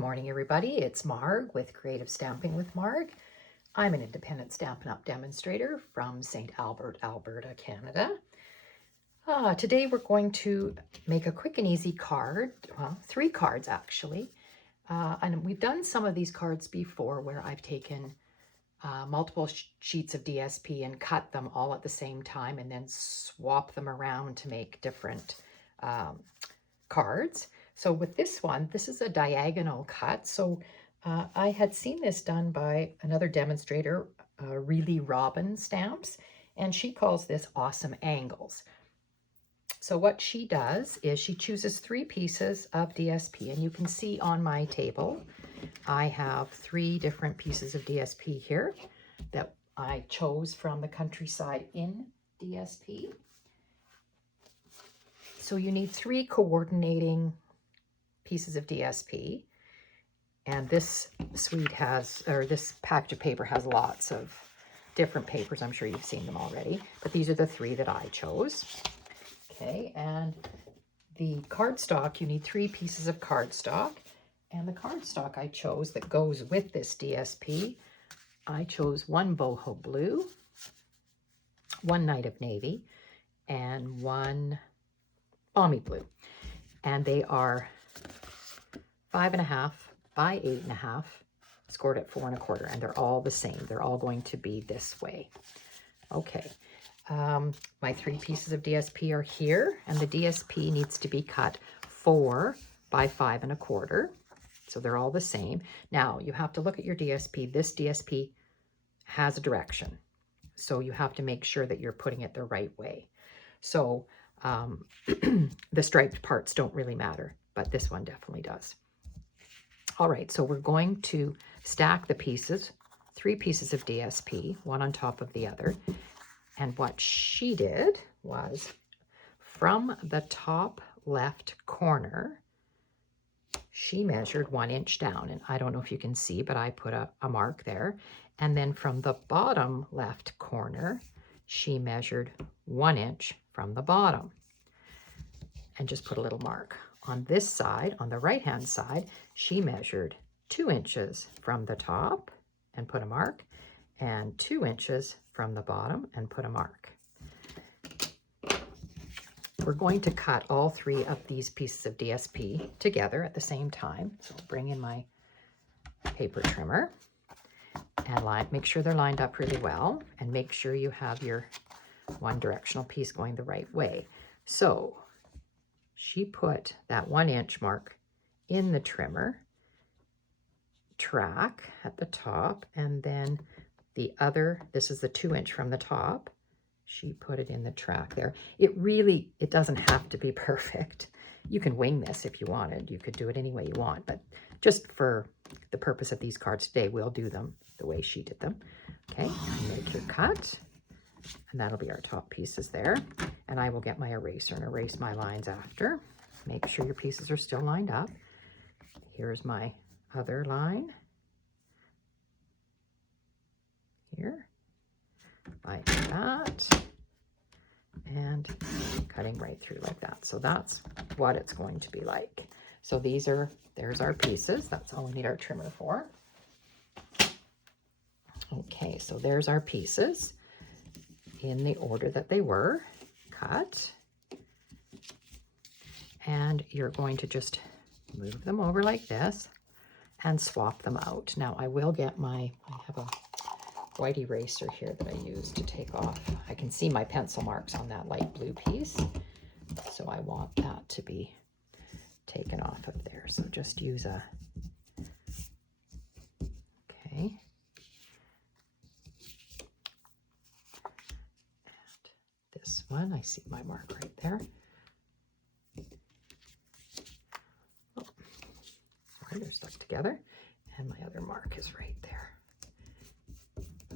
morning, everybody. It's Marg with Creative Stamping with Marg. I'm an independent Stampin' Up! Demonstrator from St. Albert, Alberta, Canada. Today we're going to make a quick and easy card, well, 3 cards actually. And we've done some of these cards before where I've taken multiple sheets of DSP and cut them all at the same time and then swap them around to make different cards. So with this one, this is a diagonal cut. So I had seen this done by another demonstrator, Really Robin Stamps, and she calls this awesome angles. So what she does is she chooses 3 pieces of DSP, and you can see on my table, I have 3 different pieces of DSP here that I chose from the Countryside in DSP. So you need 3 coordinating pieces of DSP, and this suite has, or this package of paper has lots of different papers. I'm sure you've seen them already, but these are the 3 that I chose. Okay, and the cardstock, you need 3 pieces of cardstock, and the cardstock I chose that goes with this DSP, I chose 1 boho blue, 1 night of navy, and 1 balmy blue, and they are 5.5 by 8.5, scored at 4 1/4, and they're all the same. They're all going to be this way. Okay, my 3 pieces of DSP are here, and the DSP needs to be cut 4 by 5 1/4. So they're all the same. Now you have to look at your DSP. This DSP has a direction, so you have to make sure that you're putting it the right way. So the striped parts don't really matter, but this one definitely does. All right, so we're going to stack the pieces, 3 pieces of DSP, one on top of the other. And what she did was, from the top left corner, she measured 1 inch down. And I don't know if you can see, but I put a mark there. And then from the bottom left corner, she measured 1 inch from the bottom and just put a little mark. On this side, on the right-hand side, she measured 2 inches from the top and put a mark, and 2 inches from the bottom and put a mark. We're going to cut all 3 of these pieces of DSP together at the same time. So I'll bring in my paper trimmer and make sure they're lined up really well, and make sure you have your one directional piece going the right way. So she put that 1 inch mark in the trimmer track at the top, and then the other, this is the 2 inch from the top, she put it in the track there. It doesn't have to be perfect. You can wing this if you wanted. You could do it any way you want, but just for the purpose of these cards today, we'll do them the way she did them. Okay, make your cut, and that'll be our top pieces there. And I will get my eraser and erase my lines after. Make sure your pieces are still lined up. Here's my other line. Here, like that, and cutting right through like that. So that's what it's going to be like. So there's our pieces. That's all we need our trimmer for. Okay, so there's our pieces in the order that they were cut. And you're going to just move them over like this and swap them out. Now I have a white eraser here that I use to take off. I can see my pencil marks on that light blue piece, so I want that to be taken off of there. So just use okay. And this one, I see my mark right there. Oh, sorry, they're stuck together. And my other mark is right there.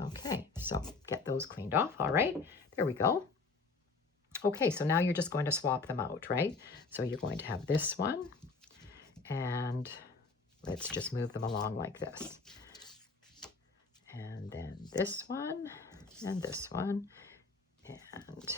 Okay, so get those cleaned off. All right, there we go. Okay, so now you're just going to swap them out, right? So you're going to have this one, and let's just move them along like this. And then this one, and this one, and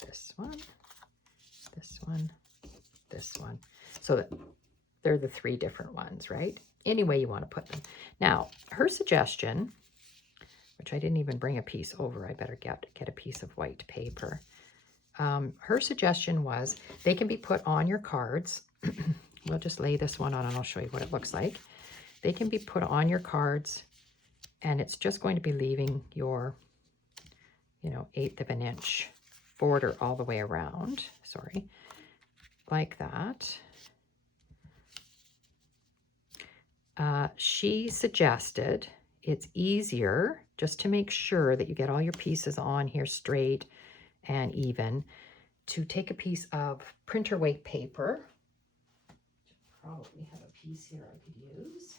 this one, this one, this one. So that they're the 3 different ones, right? Any way you want to put them. Now, her suggestion, which I didn't even bring a piece over, I better get a piece of white paper. Her suggestion was they can be put on your cards. We'll just lay this one on and I'll show you what it looks like. They can be put on your cards and it's just going to be leaving your, 1/8 of an inch border all the way around. Sorry, like that. She suggested it's easier just to make sure that you get all your pieces on here straight and even to take a piece of printer weight paper. Probably have a piece here I could use.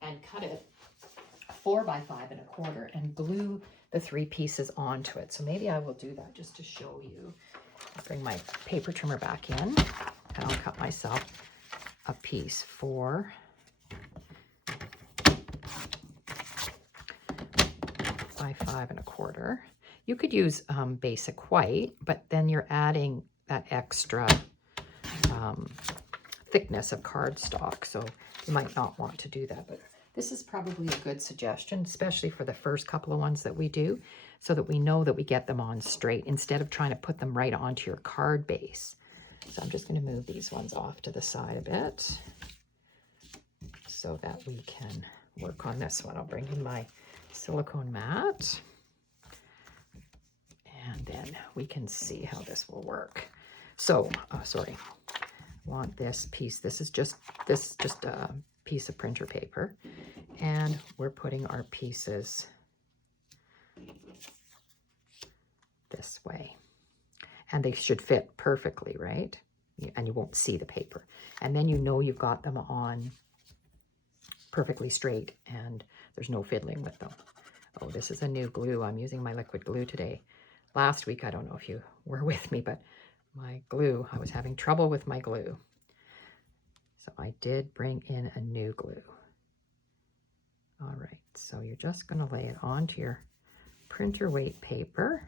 And cut it 4 by 5 1/4 and glue the 3 pieces onto it. So maybe I will do that just to show you. I'll bring my paper trimmer back in and I'll cut myself a piece 4 by 5 1/4. You could use basic white, but then you're adding that extra thickness of cardstock, so you might not want to do that. But this is probably a good suggestion, especially for the first couple of ones that we do, so that we know that we get them on straight instead of trying to put them right onto your card base. So I'm just going to move these ones off to the side a bit so that we can work on this one. I'll bring in my silicone mat and then we can see how this will work. So, sorry, I want this piece. This is just a piece of printer paper, and we're putting our pieces this way, and they should fit perfectly, right? And you won't see the paper, and then you've got them on perfectly straight and there's no fiddling with them. Oh, this is a new glue. I'm using my liquid glue today. Last week, I don't know if you were with me, but my glue, I was having trouble with my glue. So I did bring in a new glue. All right, so you're just going to lay it onto your printer weight paper.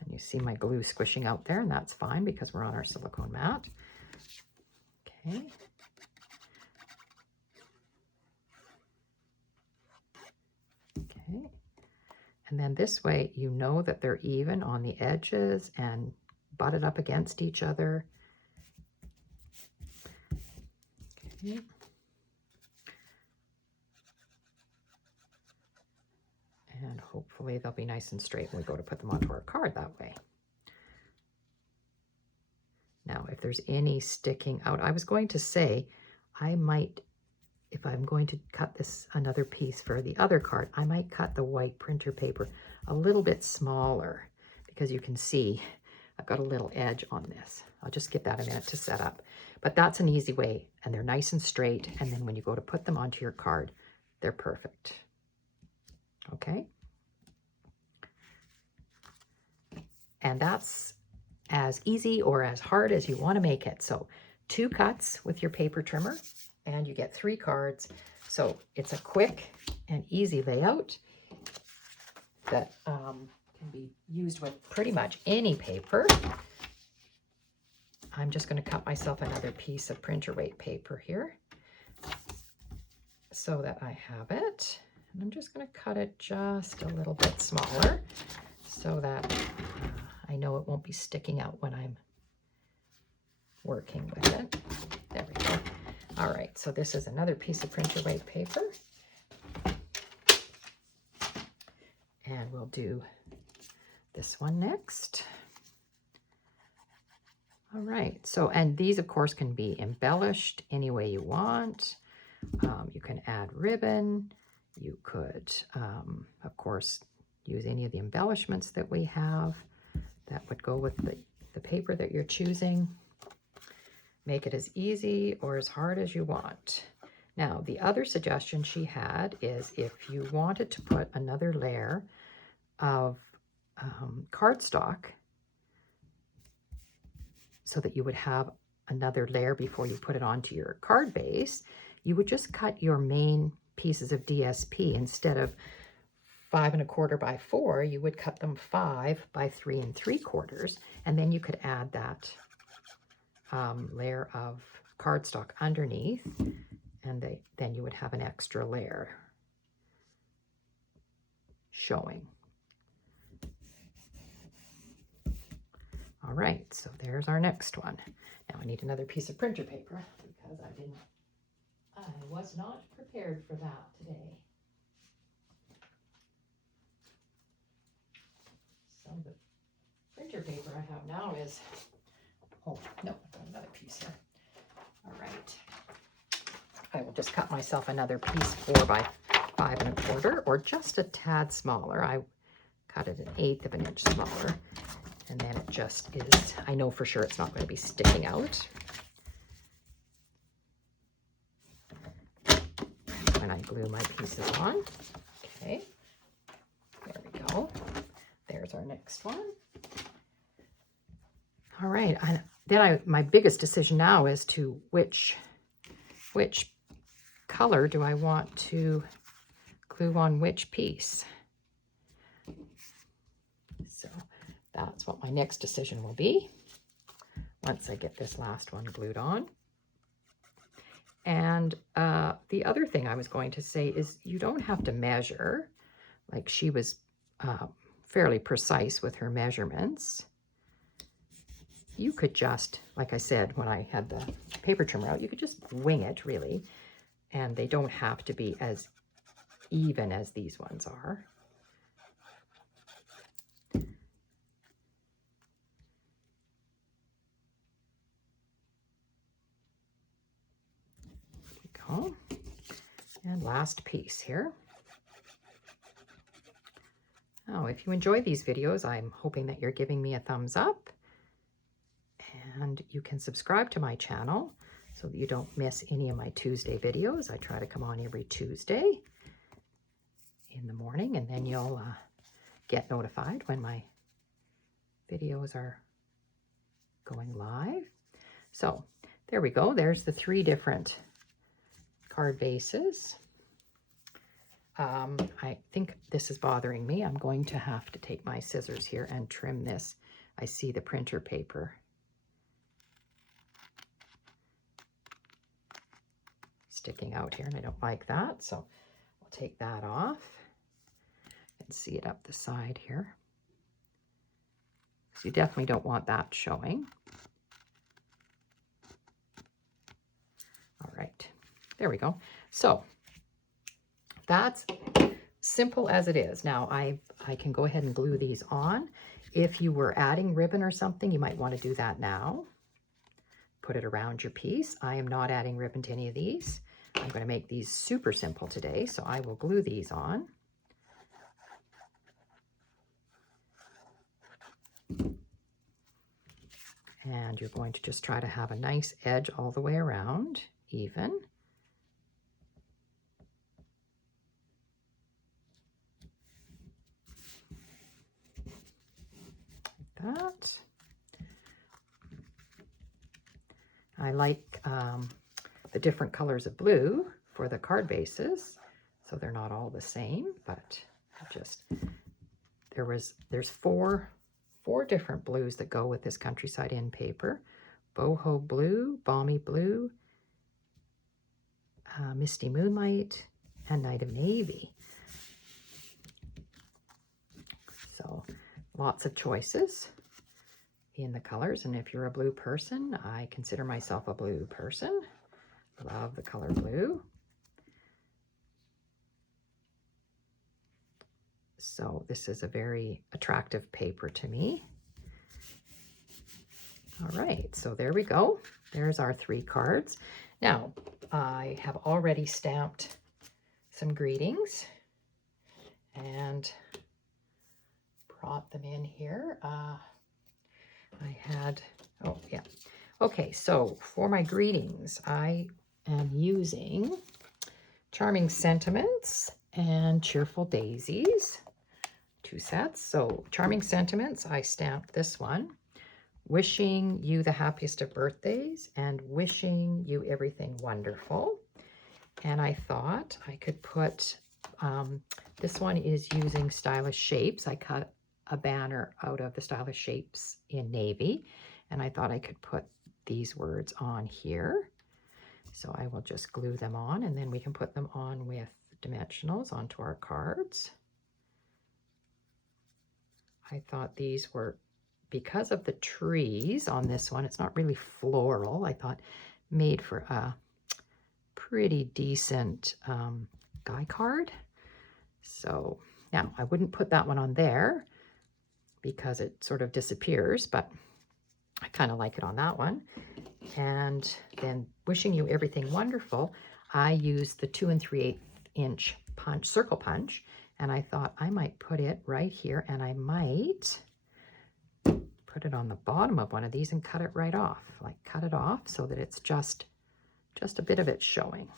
And you see my glue squishing out there, and that's fine because we're on our silicone mat. Okay. Okay. And then this way, you know that they're even on the edges and butted up against each other. Okay. And hopefully they'll be nice and straight when we go to put them onto our card that way. Now, if there's any sticking out, I was going to say, I might, if I'm going to cut this another piece for the other card, I might cut the white printer paper a little bit smaller because you can see I've got a little edge on this. I'll just give that a minute to set up. But that's an easy way, and they're nice and straight, and then when you go to put them onto your card, they're perfect. Okay? And that's as easy or as hard as you want to make it. So 2 cuts with your paper trimmer, and you get 3 cards. So it's a quick and easy layout that can be used with pretty much any paper. I'm just going to cut myself another piece of printer weight paper here so that I have it. And I'm just going to cut it just a little bit smaller so that I know it won't be sticking out when I'm working with it. There we go. All right, so this is another piece of printer weight paper. And we'll do this one next. All right, so, and these of course can be embellished any way you want. You can add ribbon. You could, of course, use any of the embellishments that we have that would go with the paper that you're choosing. Make it as easy or as hard as you want. Now, the other suggestion she had is if you wanted to put another layer of cardstock so that you would have another layer before you put it onto your card base, you would just cut your main pieces of DSP. Instead of 5 1/4 by 4, you would cut them 5 by 3 3/4, and then you could add that layer of cardstock underneath, and then you would have an extra layer showing. All right, so there's our next one. Now I need another piece of printer paper because I was not prepared for that today. So the printer paper I have now is, oh no, I've got another piece here. All right, I will just cut myself another piece 4 by 5 1/4, or just a tad smaller. I cut it 1/8 of an inch smaller, and then it just is, I know for sure it's not going to be sticking out when I glue my pieces on. Okay, there we go. There's our next one. All right, my biggest decision now is to which color do I want to glue on which piece. So that's what my next decision will be once I get this last one glued on. And the other thing I was going to say is you don't have to measure. Like, she was fairly precise with her measurements. You could just, like I said, when I had the paper trimmer out, you could just wing it, really. And they don't have to be as even as these ones are. There we go. And last piece here. Oh, if you enjoy these videos, I'm hoping that you're giving me a thumbs up. And you can subscribe to my channel so that you don't miss any of my Tuesday videos. I try to come on every Tuesday in the morning, and then you'll get notified when my videos are going live. So there we go. There's the 3 different card bases. I think this is bothering me. I'm going to have to take my scissors here and trim this. I see the printer paper sticking out here, and I don't like that, so I'll take that off and see it up the side here. So you definitely don't want that showing. All right, there we go. So that's simple as it is. Now I can go ahead and glue these on. If you were adding ribbon or something, you might want to do that now. Put it around your piece. I am not adding ribbon to any of these. I'm going to make these super simple today, so I will glue these on. And you're going to just try to have a nice edge all the way around, even. Like that. I like the different colors of blue for the card bases, so they're not all the same, but just there's four different blues that go with this Countryside Inn paper: boho blue, balmy blue, misty moonlight, and night of navy. So lots of choices in the colors, and if you're a blue person, I consider myself a blue person. Love the color blue. So this is a very attractive paper to me. All right, so there we go. There's our 3 cards. Now, I have already stamped some greetings and brought them in here. I had, oh yeah. Okay, so for my greetings, I am using Charming Sentiments and Cheerful Daisies, 2 sets. So Charming Sentiments, I stamped this one: wishing you the happiest of birthdays and wishing you everything wonderful. And I thought I could put, this one is using Stylish Shapes. I cut a banner out of the Stylish Shapes in navy, and I thought I could put these words on here. So I will just glue them on, and then we can put them on with dimensionals onto our cards. I thought these were, because of the trees on this one, it's not really floral. I thought made for a pretty decent die card. So now I wouldn't put that one on there because it sort of disappears, but I kind of like it on that one. And then wishing you everything wonderful, I used the 2 3/8 inch punch, circle punch, and I thought I might put it right here, and I might put it on the bottom of one of these and cut it right off, like cut it off so that it's just a bit of it showing.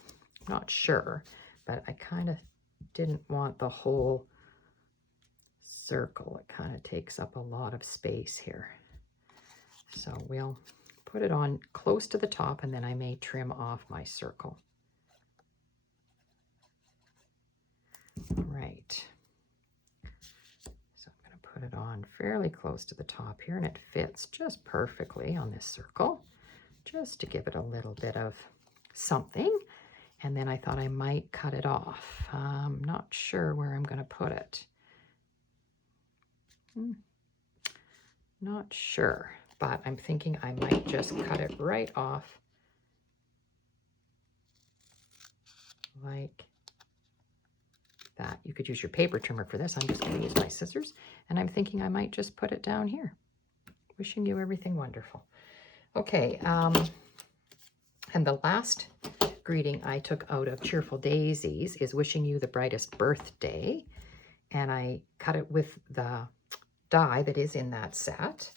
I'm not sure, but I kind of didn't want the whole circle. It kind of takes up a lot of space here. So we'll put it on close to the top, and then I may trim off my circle. All right. So I'm going to put it on fairly close to the top here, and it fits just perfectly on this circle, just to give it a little bit of something. And then I thought I might cut it off. I'm not sure where I'm going to put it. Not sure, but I'm thinking I might just cut it right off like that. You could use your paper trimmer for this. I'm just going to use my scissors, and I'm thinking I might just put it down here. Wishing you everything wonderful. Okay, and the last greeting I took out of Cheerful Daisies is wishing you the brightest birthday, and I cut it with the die that is in that set.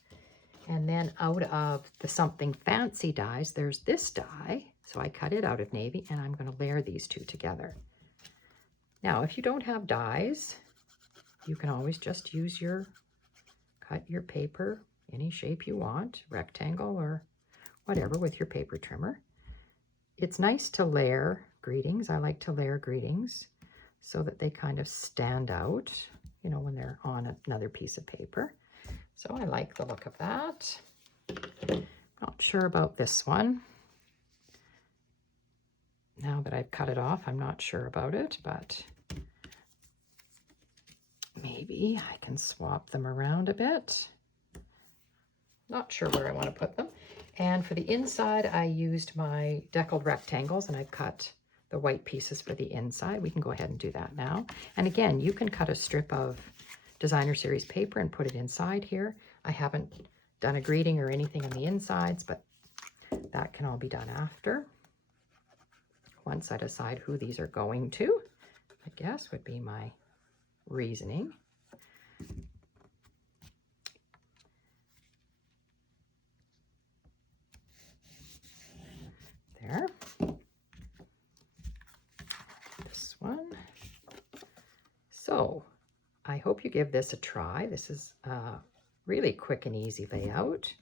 And then out of the Something Fancy dies, there's this die. So I cut it out of navy, and I'm going to layer these two together. Now, if you don't have dies, you can always just cut your paper any shape you want, rectangle or whatever, with your paper trimmer. It's nice to layer greetings. I like to layer greetings so that they kind of stand out, you know, when they're on another piece of paper. So I like the look of that. Not sure about this one. Now that I've cut it off, I'm not sure about it, but maybe I can swap them around a bit. Not sure where I want to put them. And for the inside, I used my deckled rectangles, and I've cut the white pieces for the inside. We can go ahead and do that now. And again, you can cut a strip of Designer Series paper and put it inside here. I haven't done a greeting or anything on the insides, but that can all be done after. Once I decide who these are going to, I guess would be my reasoning. There. This one. So I hope you give this a try. This is a really quick and easy layout.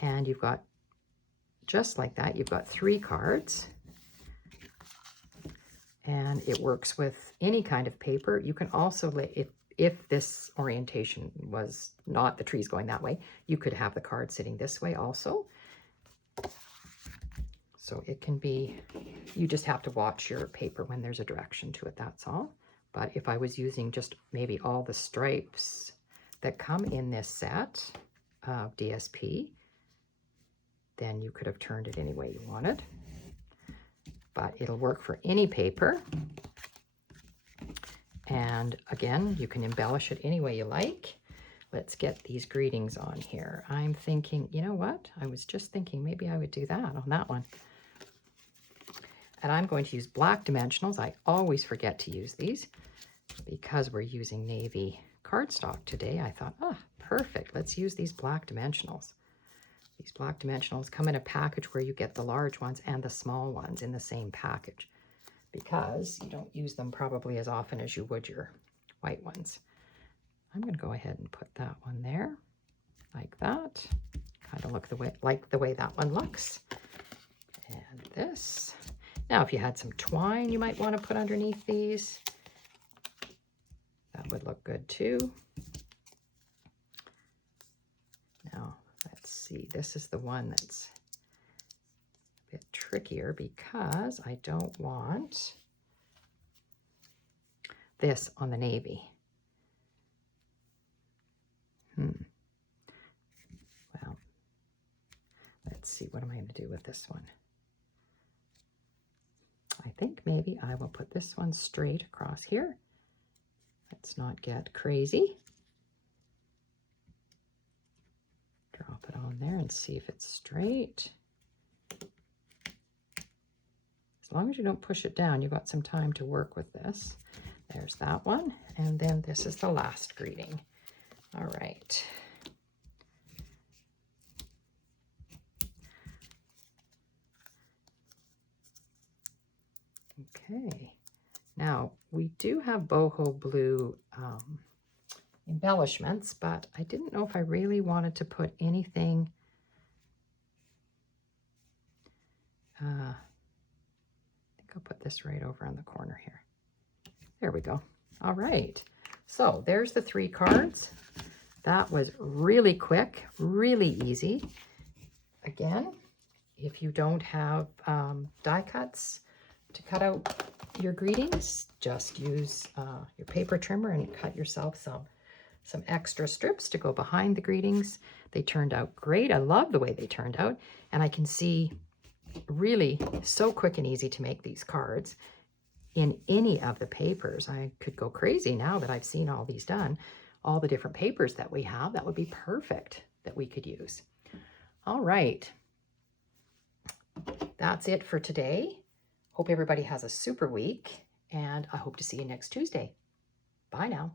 And you've got, just like that, you've got 3 cards. And it works with any kind of paper. You can also, if this orientation was not the trees going that way, you could have the card sitting this way also. So it can be, you just have to watch your paper when there's a direction to it, that's all. But if I was using just maybe all the stripes that come in this set of DSP, then you could have turned it any way you wanted. But it'll work for any paper. And again, you can embellish it any way you like. Let's get these greetings on here. I'm thinking, you know what? I was just thinking maybe I would do that on that one. And I'm going to use black dimensionals. I always forget to use these because we're using navy cardstock today. I thought, oh, perfect. Let's use these black dimensionals. These black dimensionals come in a package where you get the large ones and the small ones in the same package, because you don't use them probably as often as you would your white ones. I'm going to go ahead and put that one there like that. Kind of look like the way that one looks. And this. Now, if you had some twine you might want to put underneath these, that would look good too. Now, let's see. This is the one that's trickier because I don't want this on the navy. Well, let's see, what am I going to do with this one? I think maybe I will put this one straight across here. Let's not get crazy. Drop it on there and see if it's straight. As long as you don't push it down, you've got some time to work with this. There's that one. And then this is the last greeting. All right. Okay. Now, we do have boho blue embellishments, but I didn't know if I really wanted to put anything I think I'll put this right over on the corner here. There we go. All right. So there's the 3 cards. That was really quick, really easy. Again, if you don't have die cuts to cut out your greetings, just use your paper trimmer and cut yourself some extra strips to go behind the greetings. They turned out great. I love the way they turned out. And I can see really so quick and easy to make these cards in any of the papers. I could go crazy now that I've seen all these done. All the different papers that we have, that would be perfect that we could use. All right. That's it for today. Hope everybody has a super week, and I hope to see you next Tuesday. Bye now.